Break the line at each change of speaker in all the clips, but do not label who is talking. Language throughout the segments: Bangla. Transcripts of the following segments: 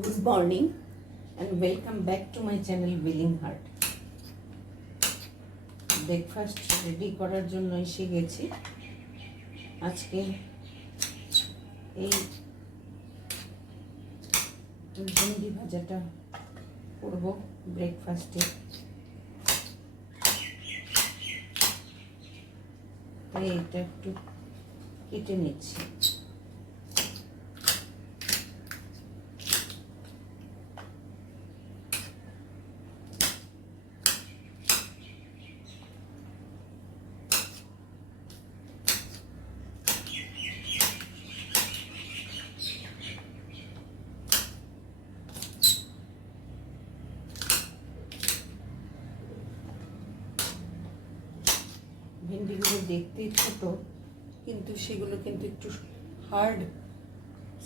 Good morning and welcome back to my channel willing heart breakfast ready করার জন্য এসে গেছি। আজকে এই ভেন্ডি ভাজাটা করব ব্রেকফাস্টে তাই এটা একটু কেটে নিচ্ছি। দেখতেই ছোট কিন্তু সেগুলো কিন্তু একটু হার্ড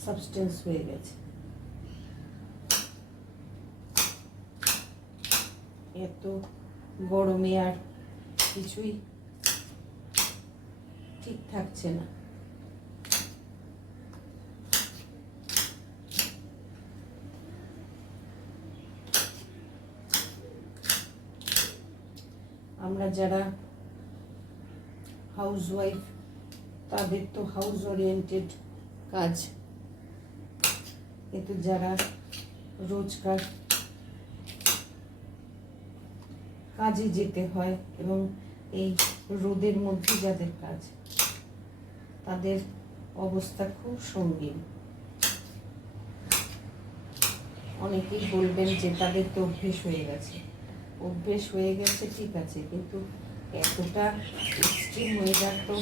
সাবস্টেন্স হয়ে গেছে। এত গরমে আর কিছুই ঠিক থাকছে না। আমরা যারা হাউসওয়াইফ তাদের তো হাউস ওরিয়েন্টেড কাজ। কিন্তু যারা রোজকার কাজে যেতে হয় এবং এই রোদের মধ্যে যাদের কাজ, তাদের অবস্থা খুব সঙ্গীন। অনেকেই বলবেন যে তাদের তো অভ্যেস হয়ে গেছে। অভ্যেস হয়ে গেছে, ঠিক আছে, কিন্তু এতটা এক্সট্রিম ওয়েদার তো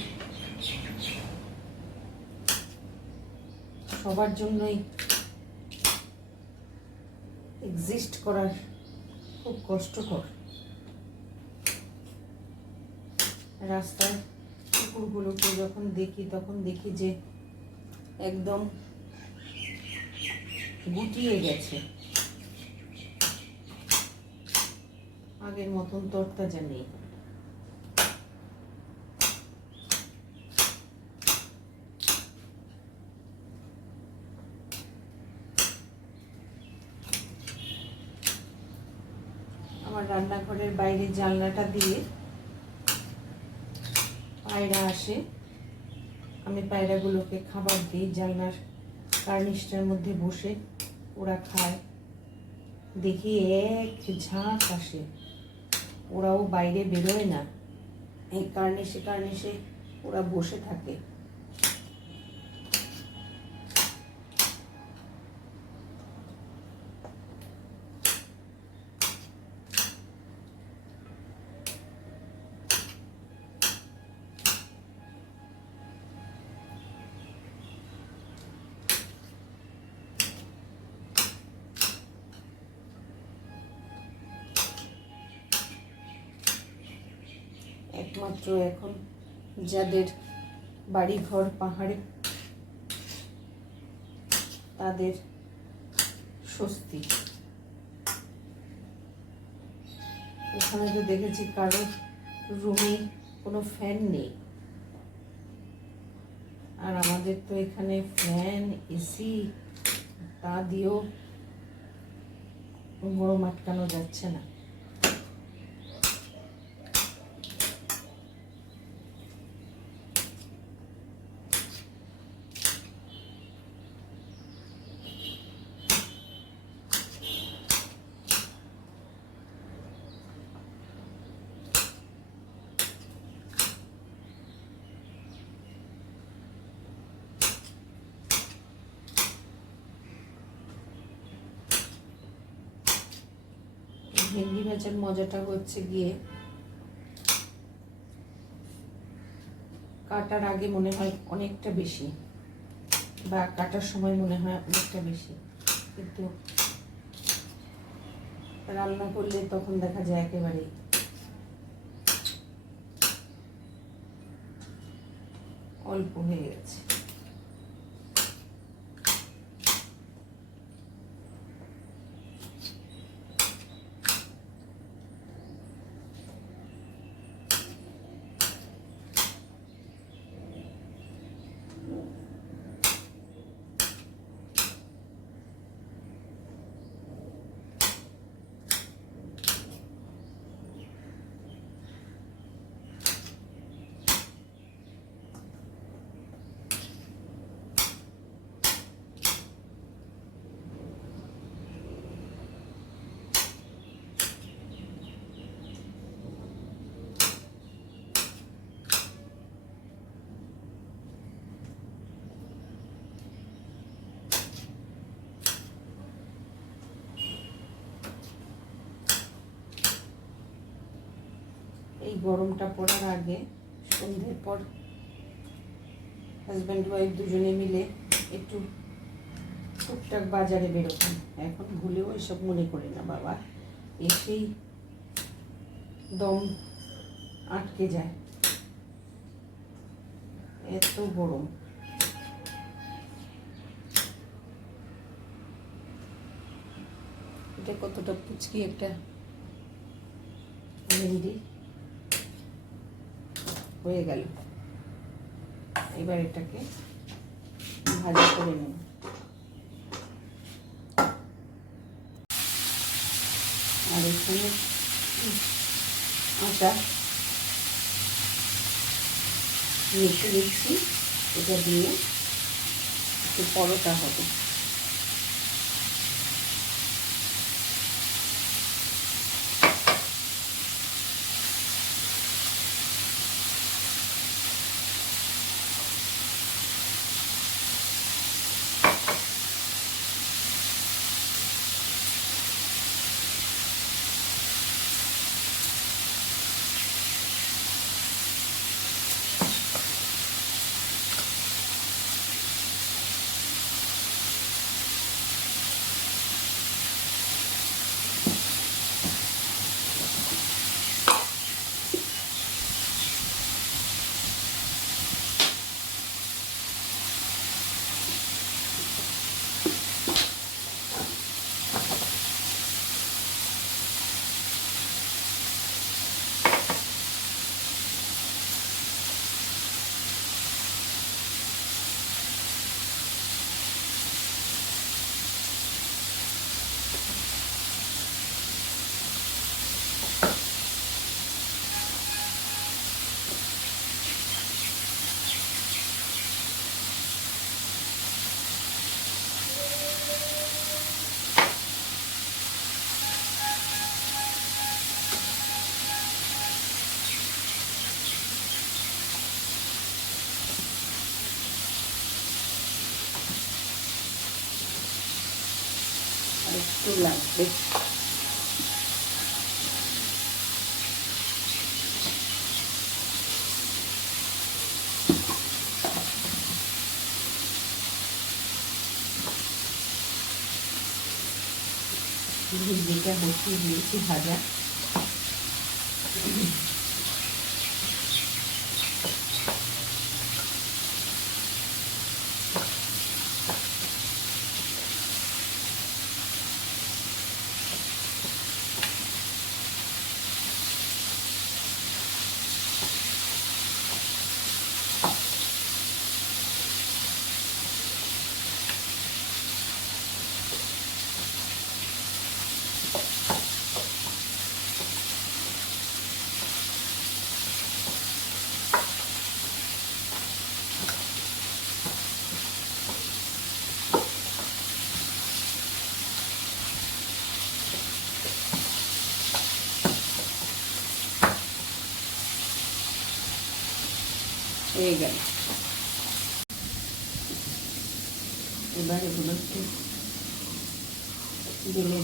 সবার জন্যই এক্সিস্ট করার খুব কষ্টকর। রাস্তায় কুকুরগুলোকে যখন দেখি, তখন দেখি যে একদম গুটিয়ে গেছে। আগের মতন তরতাজা নেই আমার রান্নাঘরের বাইরে জানলাটা দিয়ে পায়রা আসে। আমি পায়রাগুলোকে খাবার দিই, জানলার কার্নিশটার মধ্যে বসে ওরা খায়। দেখি এক ঝাঁক আসে। ওরাও বাইরে বেরোয় না। এই কার্নিশে কার্নিশে ওরা বসে থাকে। একমাত্র এখন যাদের বাড়িঘর, পাহাড়ে তাদের স্বস্তি। ওখানে তো দেখেছি কারও রুমে কোনো ফ্যান নেই। আর আমাদের তো এখানে ফ্যান এসি তা দিয়েও গরম আটকানো যাচ্ছে না ভেন্ডি ভাজার মজাটা হচ্ছে গিয়ে কাটার আগে মনে হয় অনেকটা বেশি বা কাটার সময় মনে হয় অনেকটা বেশি। কিন্তু রান্না করলে তখন দেখা যায় একেবারে অল্প হয়ে গেছে। গরমটা পড়ার আগে, সন্ধ্যের পর হাজব্যান্ড ওয়াইফ দুজনে মিলে একটু টুকটাক বাজারে বেরোতাম। এখন ভুলেও এসব মনে করি না, বাবা। এসেই দম আটকে যায়। এত গরম। এটা কতটা পুচকি একটা ভেন্ডি হয়ে গেল। এবার এটাকে ভাজা করে নেব আর এখানে আটা মেখে দিচ্ছি এটা দিয়ে একটু পরোটা হবে আর একটু লাগবে যেটা বসিয়ে দিয়েছি ভাজা। হয়ে গেল। এবার এগুলো একটু বেলে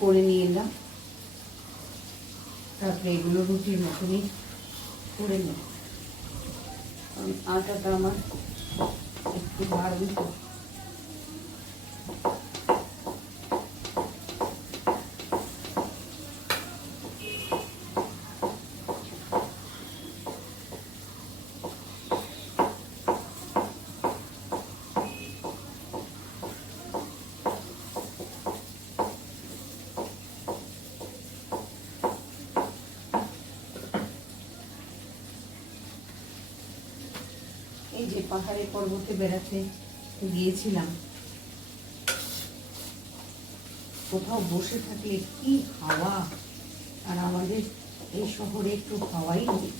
করে নিয়ে এলাম। তারপরে এগুলো রুটির মতনই করে নিলাম। আটাটা আমার একটু বাড়বে পর্বতে বেড়াতে গিয়েছিলাম। কোথাও বসে থাকলে কি হাওয়া? আর আমাদের এই শহরে একটু হাওয়াই নেই।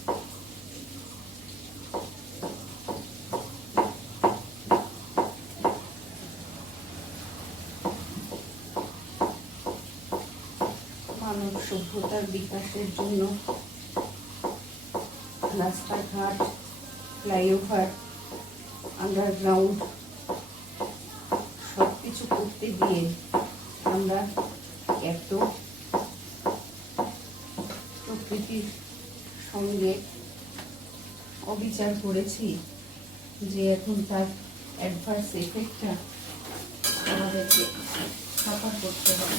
মানব সভ্যতার বিকাশের জন্য রাস্তাঘাট, ফ্লাইওভার আন্ডারগ্রাউন্ড সব কিছু করতে গিয়ে আমরা এত প্রকৃতির সঙ্গে অবিচার করেছি যে এখন তার অ্যাডভার্স এফেক্টটা আমাদেরকে সাফার করতে হবে।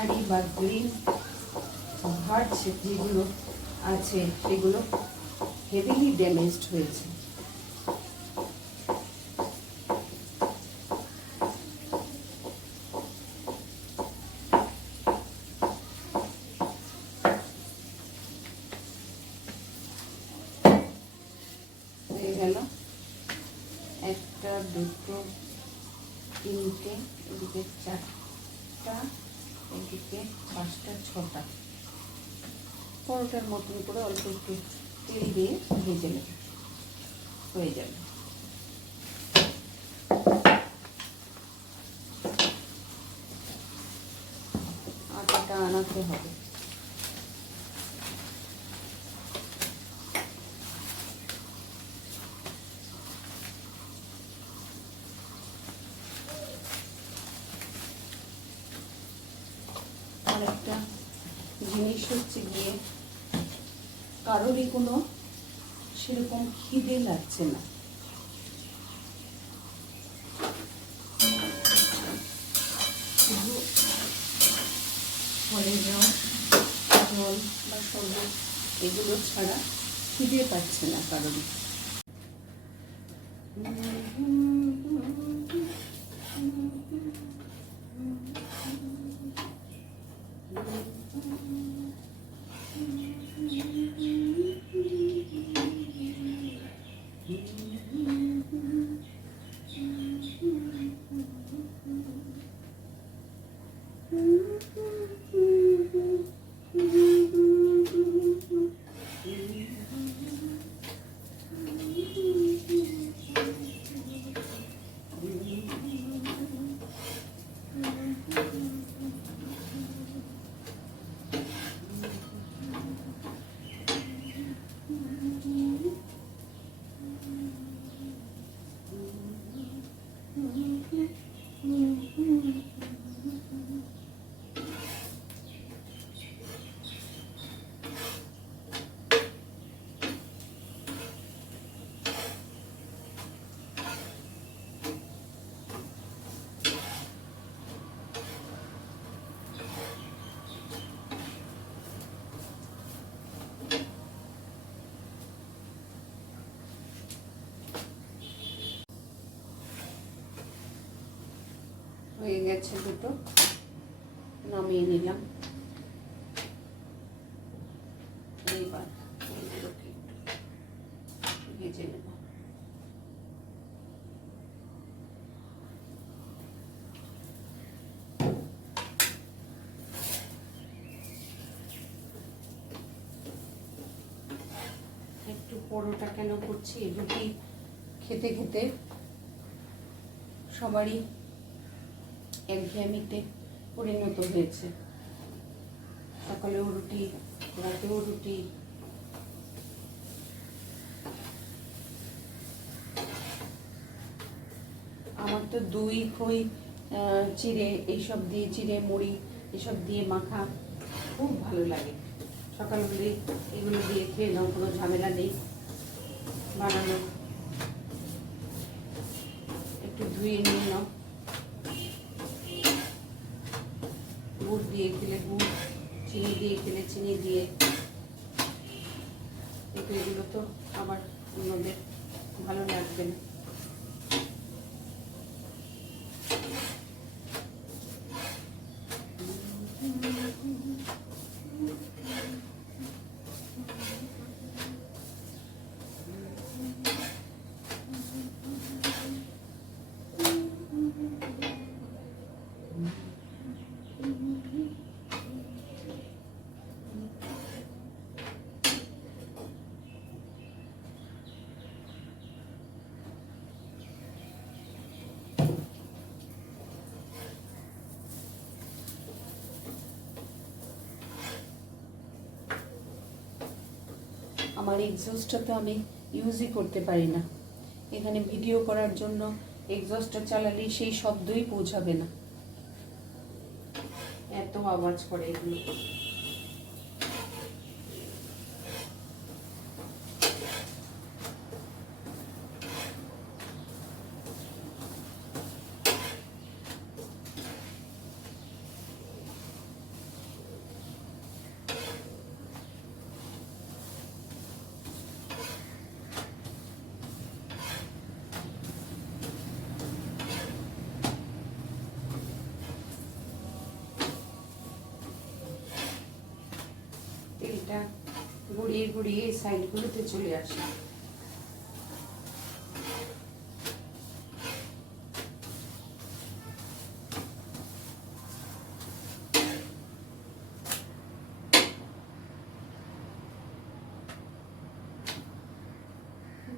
গ্রিনারি বা গ্রিন হার্ট যেগুলো আছে সেগুলো হেভিলি ড্যামেজড হয়েছে হয়ে গেল একটা দুটো তিনটে এদিকে চারটা এদিকে পাঁচটা ছটা পরোটার মতন করে অল্প একটু তেল দিয়ে ভেজে নেবে। হয়ে যাবে। আটাটা আনাতে হবে আর একটা জিনিস হচ্ছে গিয়ে কারোরই কোনো সেরকম খিদে লাগছে না। শুধু জল বা শরবত এগুলো ছাড়া খিদে পাচ্ছে না
গেছে দুটো। নামিয়ে নিলাম। একটু একটু পরোটা কেন করছি? রুটি খেতে খেতে সবারই একঘেয়েমিতে পরিণত হয়েছে সকালেও রুটি রাতেও রুটি আমার তো দুই খই চিড়ে, এইসব দিয়ে চিড়ে, মুড়ি এসব দিয়ে মাখা খুব ভালো লাগে। সকাল হলে এগুলো দিয়ে খেয়ে নাও, কোনো ঝামেলা নেই। বানানো। একটু ধুয়ে নিয়ে নাও। গুড় দিয়ে খেলে গুড়, চিনি দিয়ে খেলে চিনি দিয়ে। এগুলো তো আবার অন্যদের ভালো লাগবে না। আমার এক্সস্টটা তো আমি ইউজই করতে পারি না। এখানে ভিডিও করার জন্য এক্সস্টটা চালালে সেই শব্দই পৌঁছাবে না। এত আওয়াজ করে এগুলো। গড়িয়ে গড়িয়ে এই সাইডগুলোতে চলে আসে।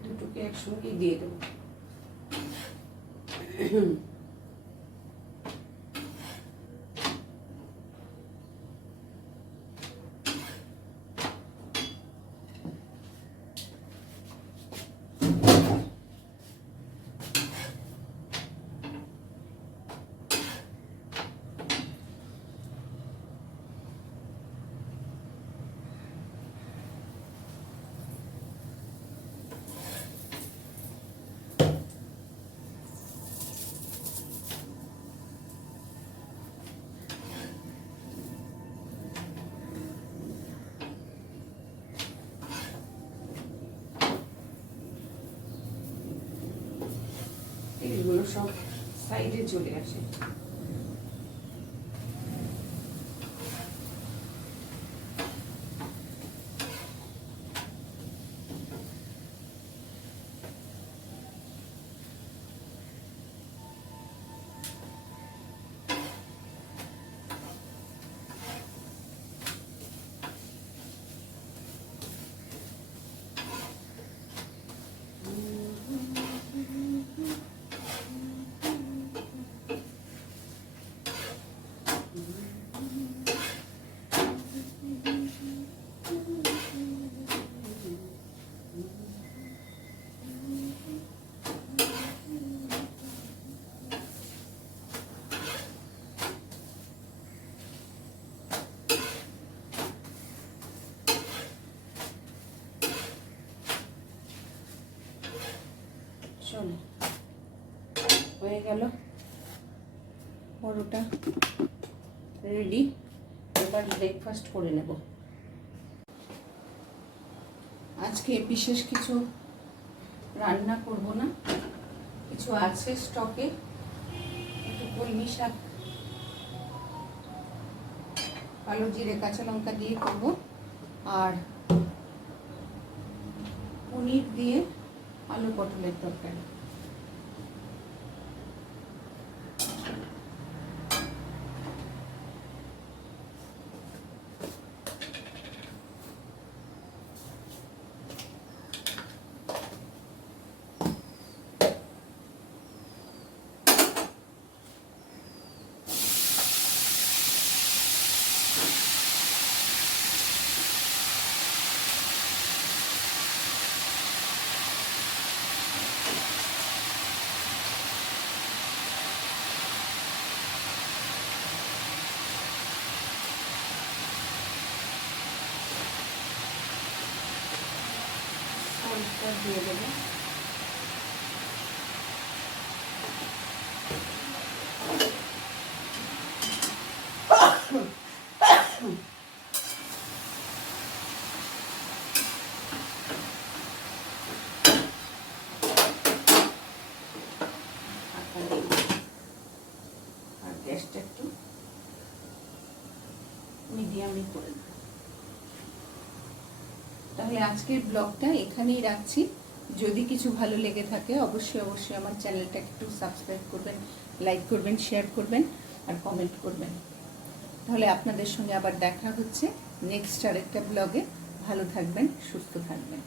দুটোকে একসঙ্গে দিয়ে দেবো। সব সাইডে চলে আসে চলো হয়ে গেল। পরোটা রেডি এবার ব্রেকফাস্ট করে নেব। আজকে বিশেষ কিছু রান্না করব না। কিছু আছে স্টকে একটু কলমি শাক, কালো জিরে, কাঁচা লঙ্কা দিয়ে করব। আর পনির দিয়ে আলু পটলের তরকারি। দিয়ে দেবো। গ্যাসটা একটু মিডিয়ামে করে আজকের ব্লগটা এখানেই রাখছি। যদি কিছু ভালো লেগে থাকে, অবশ্যই অবশ্যই আমার চ্যানেলটা একটু সাবস্ক্রাইব করবেন লাইক করবেন শেয়ার করবেন আর কমেন্ট করবেন। তাহলে আপনাদের সঙ্গে আবার দেখা হচ্ছে নেক্সট আরেকটা ব্লগে। ভালো থাকবেন, সুস্থ থাকবেন।